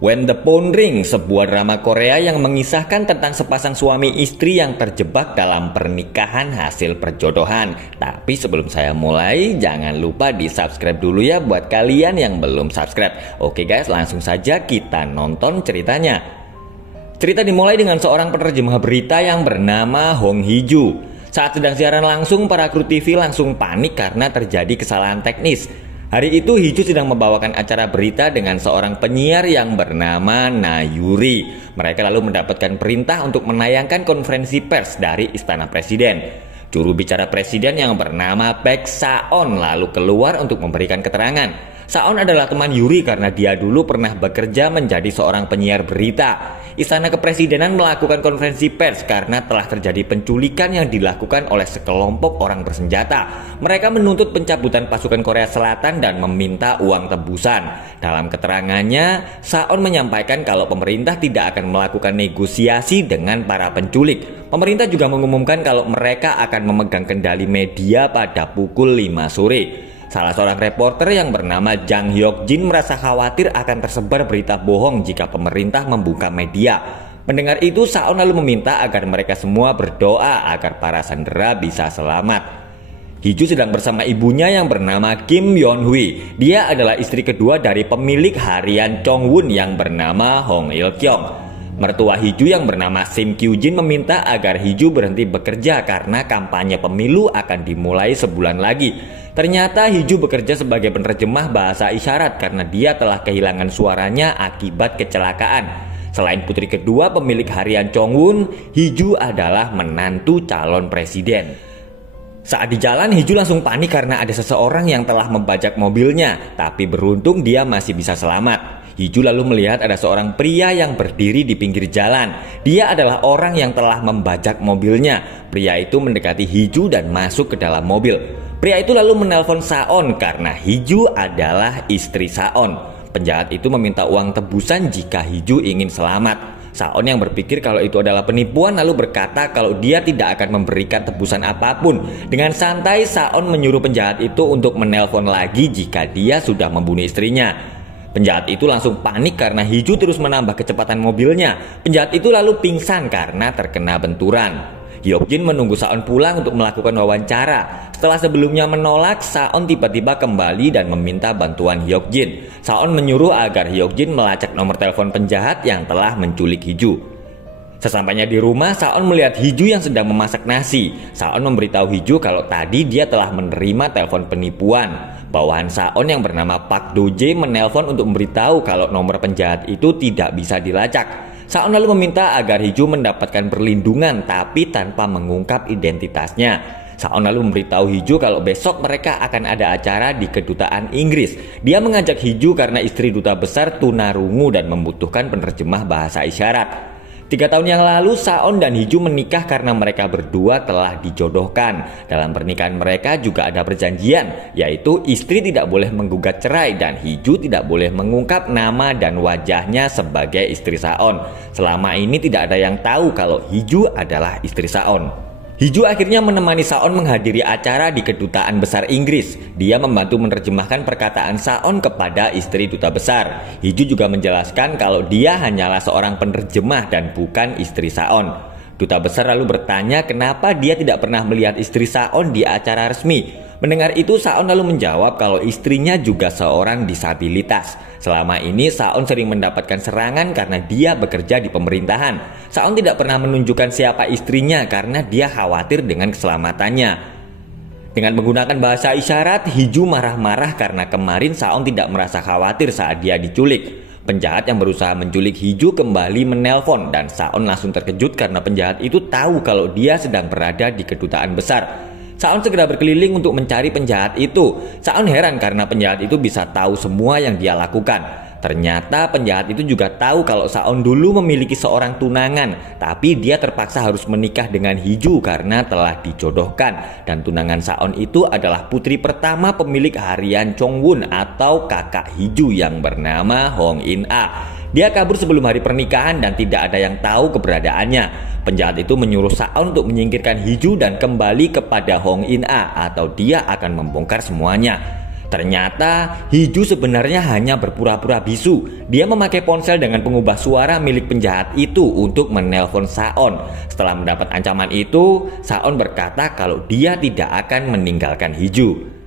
When the Phone Rings, sebuah drama Korea yang mengisahkan tentang sepasang suami istri yang terjebak dalam pernikahan hasil perjodohan. Tapi sebelum saya mulai, jangan lupa di subscribe dulu ya buat kalian yang belum subscribe. Oke guys, langsung saja kita nonton ceritanya. Cerita dimulai dengan seorang penerjemah berita yang bernama Hong Hee-ju. Saat sedang siaran langsung, para kru TV langsung panik karena terjadi kesalahan teknis. Hari itu Hee-ju sedang membawakan acara berita dengan seorang penyiar yang bernama Na Yuri. Mereka lalu mendapatkan perintah untuk menayangkan konferensi pers dari Istana Presiden. Juru bicara presiden yang bernama Baek Saon lalu keluar untuk memberikan keterangan. Saon adalah teman Yuri karena dia dulu pernah bekerja menjadi seorang penyiar berita. Istana Kepresidenan melakukan konferensi pers karena telah terjadi penculikan yang dilakukan oleh sekelompok orang bersenjata. Mereka menuntut pencabutan pasukan Korea Selatan dan meminta uang tebusan. Dalam keterangannya, Saon menyampaikan kalau pemerintah tidak akan melakukan negosiasi dengan para penculik. Pemerintah juga mengumumkan kalau mereka akan memegang kendali media pada pukul 5 sore. Salah seorang reporter yang bernama Jang Hyuk-jin merasa khawatir akan tersebar berita bohong jika pemerintah membuka media. Mendengar itu, Saon lalu meminta agar mereka semua berdoa agar para sandera bisa selamat. Hee-ju sedang bersama ibunya yang bernama Kim Yeon-hui. Dia adalah istri kedua dari pemilik harian Chongwon yang bernama Hong Il-kyung. Mertua Hee-ju yang bernama Sim Kyu-jin meminta agar Hee-ju berhenti bekerja karena kampanye pemilu akan dimulai sebulan lagi. Ternyata Hee-ju bekerja sebagai penerjemah bahasa isyarat karena dia telah kehilangan suaranya akibat kecelakaan. Selain putri kedua pemilik harian Chongwon, Hee-ju adalah menantu calon presiden. Saat di jalan, Hee-ju langsung panik karena ada seseorang yang telah membajak mobilnya, tapi beruntung dia masih bisa selamat. Hee-ju lalu melihat ada seorang pria yang berdiri di pinggir jalan. Dia adalah orang yang telah membajak mobilnya. Pria itu mendekati Hee-ju dan masuk ke dalam mobil. Pria itu lalu menelpon Saon karena Hee-ju adalah istri Saon. Penjahat itu meminta uang tebusan jika Hee-ju ingin selamat. Saon yang berpikir kalau itu adalah penipuan lalu berkata kalau dia tidak akan memberikan tebusan apapun. Dengan santai, Saon menyuruh penjahat itu untuk menelpon lagi jika dia sudah membunuh istrinya. Penjahat itu langsung panik karena Hee-ju terus menambah kecepatan mobilnya. Penjahat itu lalu pingsan karena terkena benturan. Hyuk-jin menunggu Saon pulang untuk melakukan wawancara. Setelah sebelumnya menolak, Saon tiba-tiba kembali dan meminta bantuan Hyuk-jin. Saon menyuruh agar Hyuk-jin melacak nomor telepon penjahat yang telah menculik Hee-ju. Sesampainya di rumah, Saon melihat Hee-ju yang sedang memasak nasi. Saon memberitahu Hee-ju kalau tadi dia telah menerima telepon penipuan. Bawahan Saon yang bernama Park Do-jae menelpon untuk memberitahu kalau nomor penjahat itu tidak bisa dilacak. Saon lalu meminta agar Hee-ju mendapatkan perlindungan tapi tanpa mengungkap identitasnya. Saon lalu memberitahu Hee-ju kalau besok mereka akan ada acara di kedutaan Inggris. Dia mengajak Hee-ju karena istri duta besar tunarungu dan membutuhkan penerjemah bahasa isyarat. 3 tahun yang lalu, Saon dan Hee-ju menikah karena mereka berdua telah dijodohkan. Dalam pernikahan mereka juga ada perjanjian, yaitu istri tidak boleh menggugat cerai dan Hee-ju tidak boleh mengungkap nama dan wajahnya sebagai istri Saon. Selama ini tidak ada yang tahu kalau Hee-ju adalah istri Saon. Hee-ju akhirnya menemani Saon menghadiri acara di kedutaan besar Inggris. Dia membantu menerjemahkan perkataan Saon kepada istri duta besar. Hee-ju juga menjelaskan kalau dia hanyalah seorang penerjemah dan bukan istri Saon. Duta besar lalu bertanya kenapa dia tidak pernah melihat istri Saon di acara resmi. Mendengar itu, Saon lalu menjawab kalau istrinya juga seorang disabilitas. Selama ini Saon sering mendapatkan serangan karena dia bekerja di pemerintahan. Saon tidak pernah menunjukkan siapa istrinya karena dia khawatir dengan keselamatannya. Dengan menggunakan bahasa isyarat, Hee-ju marah-marah karena kemarin Saon tidak merasa khawatir saat dia diculik. Penjahat yang berusaha menculik Hee-ju kembali menelpon dan Saon langsung terkejut karena penjahat itu tahu kalau dia sedang berada di kedutaan besar. Saon segera berkeliling untuk mencari penjahat itu. Saon heran karena penjahat itu bisa tahu semua yang dia lakukan. Ternyata penjahat itu juga tahu kalau Saon dulu memiliki seorang tunangan, tapi dia terpaksa harus menikah dengan Hee-ju karena telah dijodohkan. Dan tunangan Saon itu adalah putri pertama pemilik harian Chongwon atau kakak Hee-ju yang bernama Hong In-a. Dia kabur sebelum hari pernikahan dan tidak ada yang tahu keberadaannya. Penjahat itu menyuruh Saon untuk menyingkirkan Hee-ju dan kembali kepada Hong In-a atau dia akan membongkar semuanya. Ternyata Hiju sebenarnya hanya berpura-pura bisu. Dia memakai ponsel dengan pengubah suara milik penjahat itu untuk menelpon Saon. Setelah mendapat ancaman itu, Saon berkata kalau dia tidak akan meninggalkan Hiju.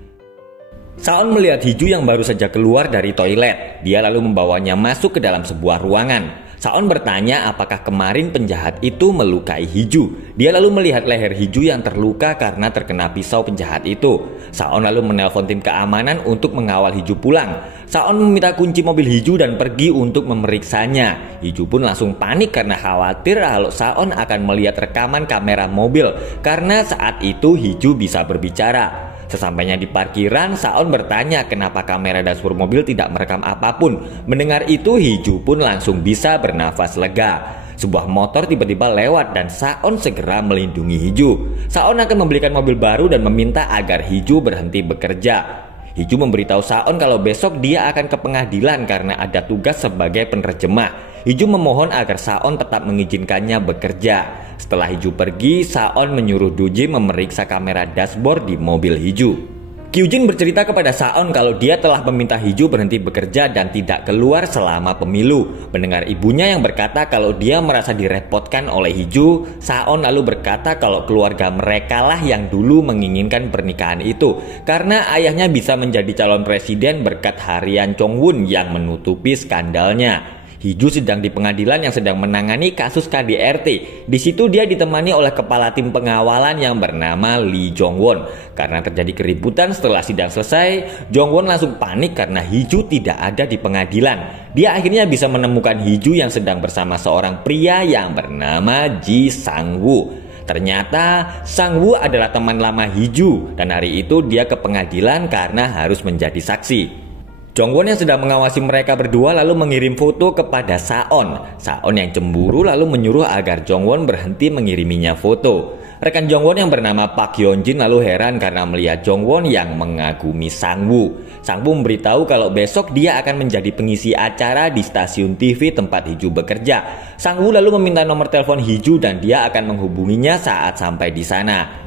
Saon melihat Hiju yang baru saja keluar dari toilet. Dia lalu membawanya masuk ke dalam sebuah ruangan. Saon bertanya apakah kemarin penjahat itu melukai Hiju. Dia lalu melihat leher Hiju yang terluka karena terkena pisau penjahat itu. Saon lalu menelpon tim keamanan untuk mengawal Hiju pulang. Saon meminta kunci mobil Hiju dan pergi untuk memeriksanya. Hiju pun langsung panik karena khawatir kalau Saon akan melihat rekaman kamera mobil karena saat itu Hiju bisa berbicara. Sesampainya di parkiran, Saon bertanya kenapa kamera dashboard mobil tidak merekam apapun. Mendengar itu, Hiju pun langsung bisa bernafas lega. Sebuah motor tiba-tiba lewat dan Saon segera melindungi Hiju. Saon akan membelikan mobil baru dan meminta agar Hiju berhenti bekerja. Hiju memberitahu Saon kalau besok dia akan ke pengadilan karena ada tugas sebagai penerjemah. Hiju memohon agar Saon tetap mengizinkannya bekerja. Setelah Hiju pergi, Saon menyuruh Dojin memeriksa kamera dashboard di mobil Hiju. Kyujin bercerita kepada Saon kalau dia telah meminta Hiju berhenti bekerja dan tidak keluar selama pemilu. Mendengar ibunya yang berkata kalau dia merasa direpotkan oleh Hiju, Saon lalu berkata kalau keluarga mereka lah yang dulu menginginkan pernikahan itu karena ayahnya bisa menjadi calon presiden berkat harian Chongwon yang menutupi skandalnya. Hiju sedang di pengadilan yang sedang menangani kasus KDRT. Di situ dia ditemani oleh kepala tim pengawalan yang bernama Lee Jong-won. Karena terjadi keributan setelah sidang selesai, Jong-won langsung panik karena Hiju tidak ada di pengadilan. Dia akhirnya bisa menemukan Hiju yang sedang bersama seorang pria yang bernama Ji Sang-woo. Ternyata Sang-woo adalah teman lama Hiju dan hari itu dia ke pengadilan karena harus menjadi saksi. Jong-won yang sedang mengawasi mereka berdua lalu mengirim foto kepada Saon. Saon yang cemburu lalu menyuruh agar Jong-won berhenti mengiriminya foto. Rekan Jong-won yang bernama Park Hyun-jin lalu heran karena melihat Jong-won yang mengagumi Sang-woo. Sang-woo memberitahu kalau besok dia akan menjadi pengisi acara di stasiun TV tempat Hiju bekerja. Sang-woo lalu meminta nomor telepon Hiju dan dia akan menghubunginya saat sampai di sana.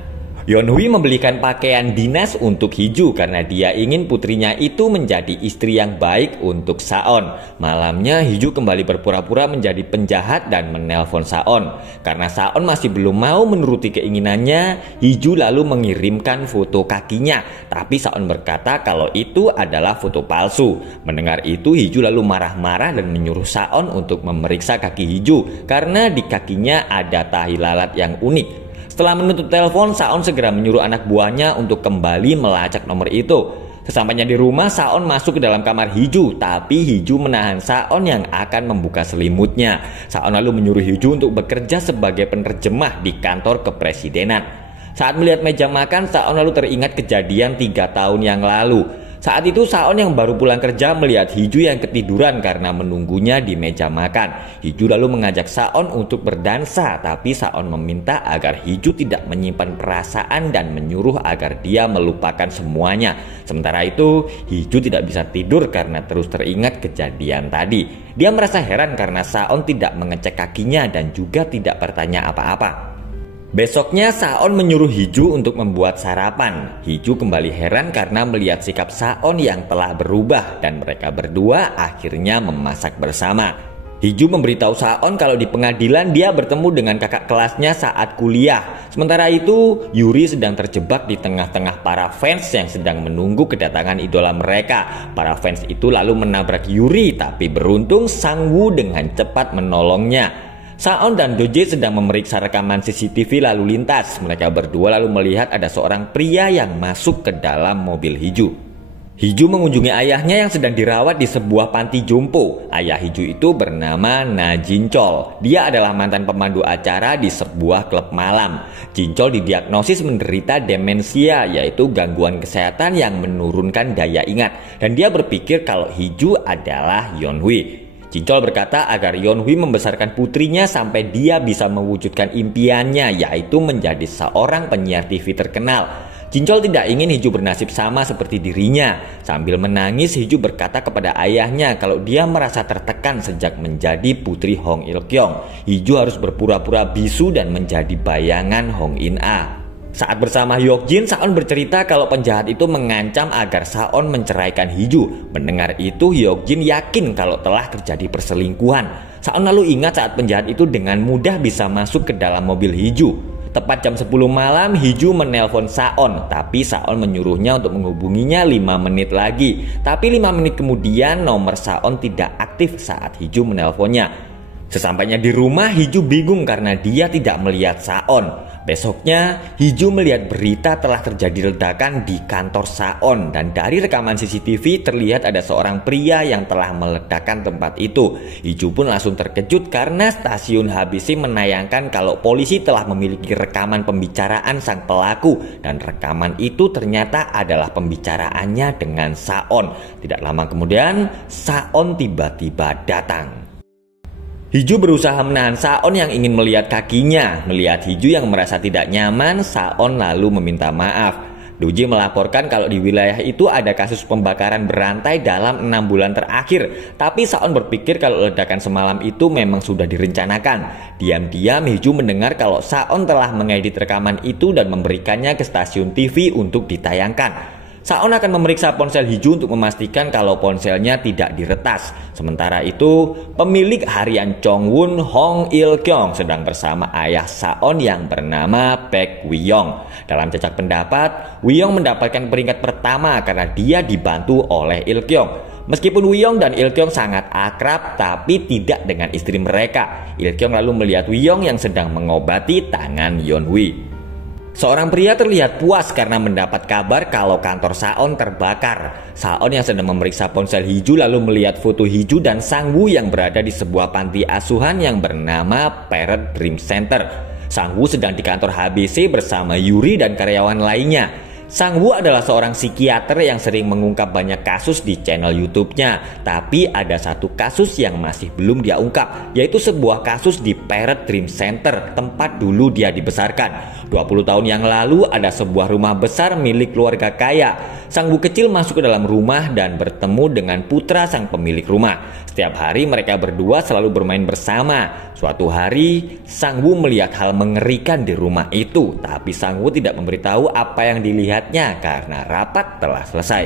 Yeon-hui membelikan pakaian dinas untuk Hiju karena dia ingin putrinya itu menjadi istri yang baik untuk Saon. Malamnya Hiju kembali berpura-pura menjadi penjahat dan menelpon Saon. Karena Saon masih belum mau menuruti keinginannya, Hiju lalu mengirimkan foto kakinya. Tapi Saon berkata kalau itu adalah foto palsu. Mendengar itu Hiju lalu marah-marah dan menyuruh Saon untuk memeriksa kaki Hiju karena di kakinya ada tahi lalat yang unik. Setelah menutup telepon, Saon segera menyuruh anak buahnya untuk kembali melacak nomor itu. Sesampainya di rumah, Saon masuk ke dalam kamar Hiju, tapi Hiju menahan Saon yang akan membuka selimutnya. Saon lalu menyuruh Hiju untuk bekerja sebagai penerjemah di kantor kepresidenan. Saat melihat meja makan, Saon lalu teringat kejadian 3 tahun yang lalu. Saat itu Saon yang baru pulang kerja melihat Hiju yang ketiduran karena menunggunya di meja makan. Hiju lalu mengajak Saon untuk berdansa, tapi Saon meminta agar Hiju tidak menyimpan perasaan dan menyuruh agar dia melupakan semuanya. Sementara itu Hiju tidak bisa tidur karena terus teringat kejadian tadi. Dia merasa heran karena Saon tidak mengecek kakinya dan juga tidak bertanya apa-apa. Besoknya Saon menyuruh Hiju untuk membuat sarapan. Hiju kembali heran karena melihat sikap Saon yang telah berubah dan mereka berdua akhirnya memasak bersama. Hiju memberitahu Saon kalau di pengadilan dia bertemu dengan kakak kelasnya saat kuliah. Sementara itu Yuri sedang terjebak di tengah-tengah para fans yang sedang menunggu kedatangan idola mereka. Para fans itu lalu menabrak Yuri, tapi beruntung Sang-woo dengan cepat menolongnya. Saon dan Doje sedang memeriksa rekaman CCTV lalu lintas. Mereka berdua lalu melihat ada seorang pria yang masuk ke dalam mobil Hiju. Hiju mengunjungi ayahnya yang sedang dirawat di sebuah panti jompo. Ayah Hiju itu bernama Na Jinchol. Dia adalah mantan pemandu acara di sebuah klub malam. Jinchol didiagnosis menderita demensia, yaitu gangguan kesehatan yang menurunkan daya ingat. Dan dia berpikir kalau Hiju adalah Yeon-hui. Jinchol berkata agar Yeon-hui membesarkan putrinya sampai dia bisa mewujudkan impiannya, yaitu menjadi seorang penyiar TV terkenal. Jinchol tidak ingin Hiju bernasib sama seperti dirinya. Sambil menangis, Hiju berkata kepada ayahnya kalau dia merasa tertekan sejak menjadi putri Hong Il-kyung. Hiju harus berpura-pura bisu dan menjadi bayangan Hong In-a. Saat bersama Hyokjin, Saon bercerita kalau penjahat itu mengancam agar Saon menceraikan Hiju. Mendengar itu, Hyokjin yakin kalau telah terjadi perselingkuhan. Saon lalu ingat saat penjahat itu dengan mudah bisa masuk ke dalam mobil Hiju. Tepat jam 10 malam, Hiju menelpon Saon, tapi Saon menyuruhnya untuk menghubunginya 5 menit lagi. Tapi 5 menit kemudian nomor Saon tidak aktif saat Hiju menelponnya. Sesampainya di rumah, Hiju bingung karena dia tidak melihat Saon. Besoknya, Hiju melihat berita telah terjadi ledakan di kantor Saon dan dari rekaman CCTV terlihat ada seorang pria yang telah meledakkan tempat itu. Hiju pun langsung terkejut karena stasiun HBC menayangkan kalau polisi telah memiliki rekaman pembicaraan sang pelaku dan rekaman itu ternyata adalah pembicaraannya dengan Saon. Tidak lama kemudian, Saon tiba-tiba datang. Hiju berusaha menahan Saon yang ingin melihat kakinya. Melihat Hiju yang merasa tidak nyaman, Saon lalu meminta maaf. Doji melaporkan kalau di wilayah itu ada kasus pembakaran berantai dalam 6 bulan terakhir. Tapi Saon berpikir kalau ledakan semalam itu memang sudah direncanakan. Diam-diam Hiju mendengar kalau Saon telah mengedit rekaman itu dan memberikannya ke stasiun TV untuk ditayangkan. Saon akan memeriksa ponsel Hiju untuk memastikan kalau ponselnya tidak diretas. Sementara itu, pemilik harian Chongwon, Hong Il-kyung, sedang bersama ayah Saon yang bernama Baek Wi-yong. Dalam jajak pendapat, Wi-yong mendapatkan peringkat pertama karena dia dibantu oleh Il-kyung. Meskipun Wi-yong dan Il-kyung sangat akrab, tapi tidak dengan istri mereka. Il-kyung lalu melihat Wi-yong yang sedang mengobati tangan Yeon-wi. Seorang pria terlihat puas karena mendapat kabar kalau kantor Saon terbakar. Saon yang sedang memeriksa ponsel Hiju lalu melihat foto Hiju dan Sang-woo yang berada di sebuah panti asuhan yang bernama Parrot Dream Center. Sang-woo sedang di kantor HBC bersama Yuri dan karyawan lainnya. Sang-woo adalah seorang psikiater yang sering mengungkap banyak kasus di channel YouTube-nya. Tapi ada satu kasus yang masih belum dia ungkap, yaitu sebuah kasus di Parrot Dream Center, tempat dulu dia dibesarkan. 20 tahun yang lalu ada sebuah rumah besar milik keluarga kaya. Sang-woo kecil masuk ke dalam rumah dan bertemu dengan putra sang pemilik rumah. Setiap hari mereka berdua selalu bermain bersama. Suatu hari, Sang-woo melihat hal mengerikan di rumah itu, tapi Sang-woo tidak memberitahu apa yang dilihatnya karena rapat telah selesai.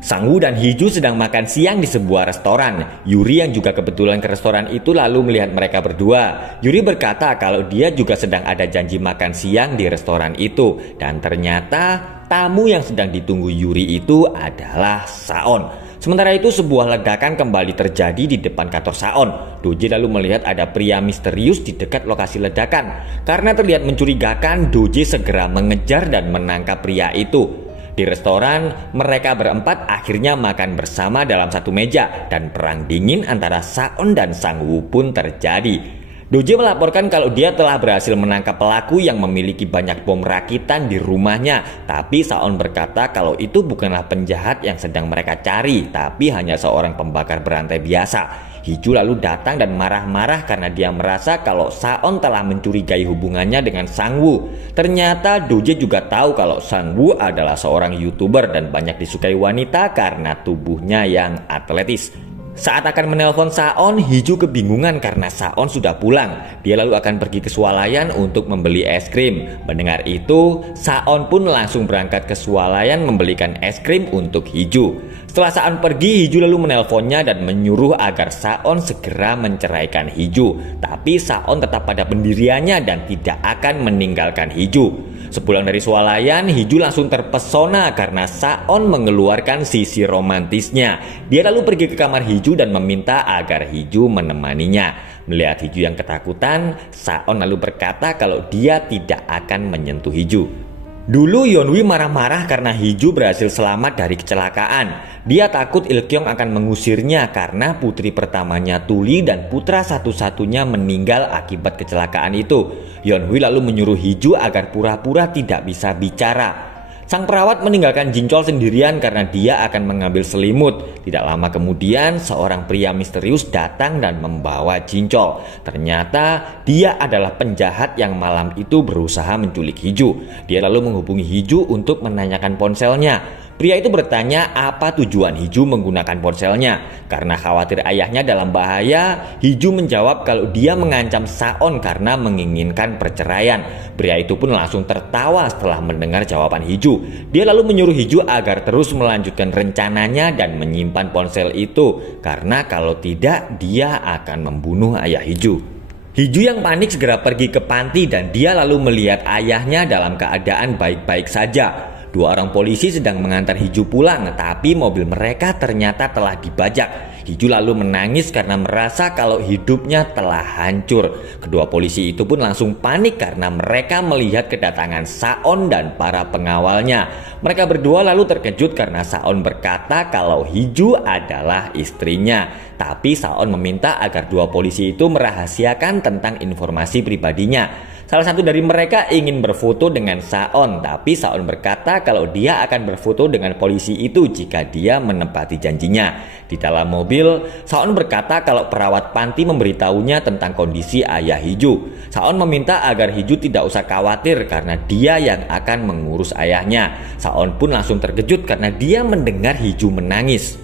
Sang-woo dan Hiju sedang makan siang di sebuah restoran. Yuri yang juga kebetulan ke restoran itu lalu melihat mereka berdua. Yuri berkata kalau dia juga sedang ada janji makan siang di restoran itu. Dan ternyata tamu yang sedang ditunggu Yuri itu adalah Saon. Sementara itu sebuah ledakan kembali terjadi di depan kantor Saon. Doji lalu melihat ada pria misterius di dekat lokasi ledakan. Karena terlihat mencurigakan, Doji segera mengejar dan menangkap pria itu. Di restoran, mereka berempat akhirnya makan bersama dalam satu meja dan perang dingin antara Saon dan Sang-woo pun terjadi. Doji melaporkan kalau dia telah berhasil menangkap pelaku yang memiliki banyak bom rakitan di rumahnya. Tapi Saon berkata kalau itu bukanlah penjahat yang sedang mereka cari, tapi hanya seorang pembakar berantai biasa. Hiju lalu datang dan marah-marah karena dia merasa kalau Saon telah mencurigai hubungannya dengan Sang-woo. Ternyata Doji juga tahu kalau Sang-woo adalah seorang YouTuber dan banyak disukai wanita karena tubuhnya yang atletis. Saat akan menelpon Saon, Hiju kebingungan karena Saon sudah pulang. Dia lalu akan pergi ke swalayan untuk membeli es krim. Mendengar itu, Saon pun langsung berangkat ke swalayan membelikan es krim untuk Hiju. Setelah Saon pergi, Hiju lalu menelponnya dan menyuruh agar Saon segera menceraikan Hiju. Tapi Saon tetap pada pendiriannya dan tidak akan meninggalkan Hiju. Sepulang dari swalayan, Hiju langsung terpesona karena Saon mengeluarkan sisi romantisnya. Dia lalu pergi ke kamar Hiju dan meminta agar Hiju menemaninya. Melihat Hiju yang ketakutan, Saon lalu berkata kalau dia tidak akan menyentuh Hiju. Dulu Yeon-wi marah-marah karena Hiju berhasil selamat dari kecelakaan. Dia takut Il-kyung akan mengusirnya karena putri pertamanya Tuli dan putra satu-satunya meninggal akibat kecelakaan itu. Yeon-wi lalu menyuruh Hiju agar pura-pura tidak bisa bicara. Sang perawat meninggalkan Jinchol sendirian karena dia akan mengambil selimut. Tidak lama kemudian, seorang pria misterius datang dan membawa Jinchol. Ternyata dia adalah penjahat yang malam itu berusaha menculik Hiju. Dia lalu menghubungi Hiju untuk menanyakan ponselnya. Pria itu bertanya apa tujuan Hiju menggunakan ponselnya. Karena khawatir ayahnya dalam bahaya, Hiju menjawab kalau dia mengancam Saon karena menginginkan perceraian. Pria itu pun langsung tertawa setelah mendengar jawaban Hiju. Dia lalu menyuruh Hiju agar terus melanjutkan rencananya dan menyimpan ponsel itu, karena kalau tidak dia akan membunuh ayah Hiju. Hiju yang panik segera pergi ke panti dan dia lalu melihat ayahnya dalam keadaan baik-baik saja. Dua orang polisi sedang mengantar Hiju pulang, tapi mobil mereka ternyata telah dibajak. Hiju lalu menangis karena merasa kalau hidupnya telah hancur. Kedua polisi itu pun langsung panik karena mereka melihat kedatangan Saon dan para pengawalnya. Mereka berdua lalu terkejut karena Saon berkata kalau Hiju adalah istrinya. Tapi Saon meminta agar dua polisi itu merahasiakan tentang informasi pribadinya. Salah satu dari mereka ingin berfoto dengan Saon, tapi Saon berkata kalau dia akan berfoto dengan polisi itu jika dia menepati janjinya. Di dalam mobil, Saon berkata kalau perawat panti memberitahunya tentang kondisi ayah Hiju. Saon meminta agar Hiju tidak usah khawatir karena dia yang akan mengurus ayahnya. Saon pun langsung terkejut karena dia mendengar Hiju menangis.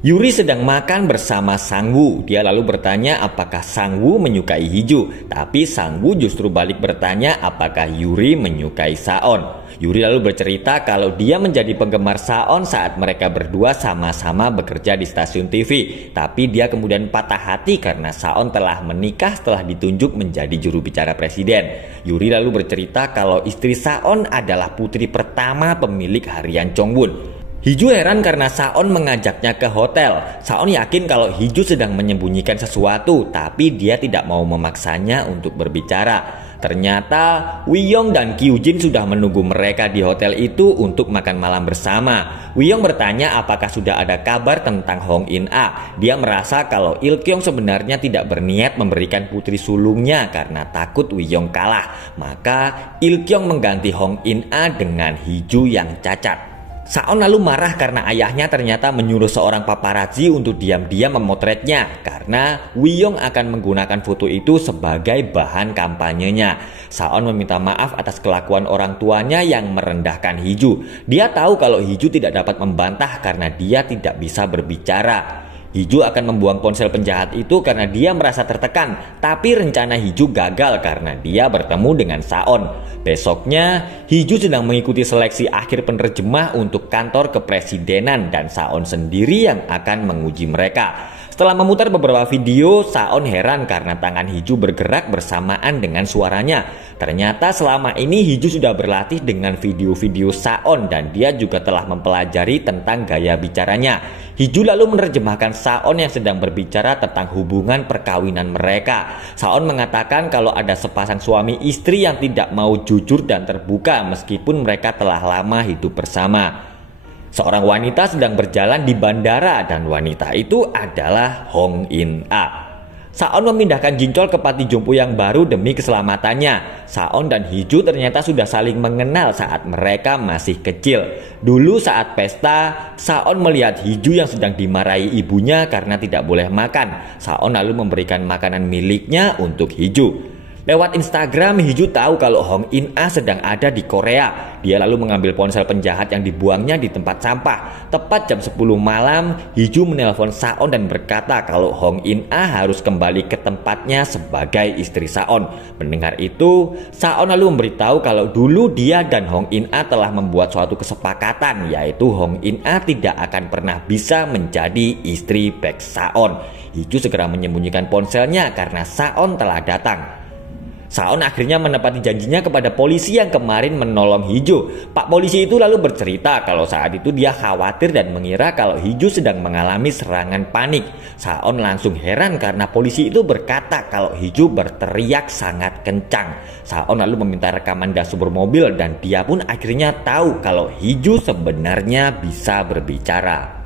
Yuri sedang makan bersama Sang-woo. Dia lalu bertanya apakah Sang-woo menyukai Hiju. Tapi Sang-woo justru balik bertanya apakah Yuri menyukai Saon. Yuri lalu bercerita kalau dia menjadi penggemar Saon saat mereka berdua sama-sama bekerja di stasiun TV. Tapi dia kemudian patah hati karena Saon telah menikah setelah ditunjuk menjadi juru bicara presiden. Yuri lalu bercerita kalau istri Saon adalah putri pertama pemilik harian Chongbun. Hiju heran karena Saon mengajaknya ke hotel. Saon yakin kalau Hiju sedang menyembunyikan sesuatu, tapi dia tidak mau memaksanya untuk berbicara. Ternyata Wiyong dan Kyujin sudah menunggu mereka di hotel itu untuk makan malam bersama. Wiyong bertanya apakah sudah ada kabar tentang Hong In-a. Dia merasa kalau Il-kyung sebenarnya tidak berniat memberikan putri sulungnya karena takut Wiyong kalah. Maka Il-kyung mengganti Hong In-a dengan Hiju yang cacat. Saon lalu marah karena ayahnya ternyata menyuruh seorang paparazzi untuk diam-diam memotretnya karena Wiyong akan menggunakan foto itu sebagai bahan kampanyenya. Saon meminta maaf atas kelakuan orang tuanya yang merendahkan Hiju. Dia tahu kalau Hiju tidak dapat membantah karena dia tidak bisa berbicara. Hiju akan membuang ponsel penjahat itu karena dia merasa tertekan, tapi rencana Hiju gagal karena dia bertemu dengan Saon. Besoknya, Hiju sedang mengikuti seleksi akhir penerjemah untuk kantor kepresidenan dan Saon sendiri yang akan menguji mereka. Setelah memutar beberapa video, Saon heran karena tangan Hiju bergerak bersamaan dengan suaranya. Ternyata selama ini Hiju sudah berlatih dengan video-video Saon dan dia juga telah mempelajari tentang gaya bicaranya. Hiju lalu menerjemahkan Saon yang sedang berbicara tentang hubungan perkawinan mereka. Saon mengatakan kalau ada sepasang suami istri yang tidak mau jujur dan terbuka meskipun mereka telah lama hidup bersama. Seorang wanita sedang berjalan di bandara dan wanita itu adalah Hong In-a. Saon memindahkan Jincol ke panti jompo yang baru demi keselamatannya. Saon dan Hiju ternyata sudah saling mengenal saat mereka masih kecil. Dulu saat pesta, Saon melihat Hiju yang sedang dimarahi ibunya karena tidak boleh makan. Saon lalu memberikan makanan miliknya untuk Hiju. Lewat Instagram, Hiju tahu kalau Hong In-a sedang ada di Korea. Dia lalu mengambil ponsel penjahat yang dibuangnya di tempat sampah. Tepat jam 10 malam, Hiju menelpon Saon dan berkata kalau Hong In-a harus kembali ke tempatnya sebagai istri Saon. Mendengar itu, Saon lalu memberitahu kalau dulu dia dan Hong In-a telah membuat suatu kesepakatan, yaitu Hong In-a tidak akan pernah bisa menjadi istri Baek Saon. Hiju segera menyembunyikan ponselnya karena Saon telah datang. Saon akhirnya menepati janjinya kepada polisi yang kemarin menolong Hiju. Pak polisi itu lalu bercerita kalau saat itu dia khawatir dan mengira kalau Hiju sedang mengalami serangan panik. Saon langsung heran karena polisi itu berkata kalau Hiju berteriak sangat kencang. Saon lalu meminta rekaman dashboard mobil dan dia pun akhirnya tahu kalau Hiju sebenarnya bisa berbicara.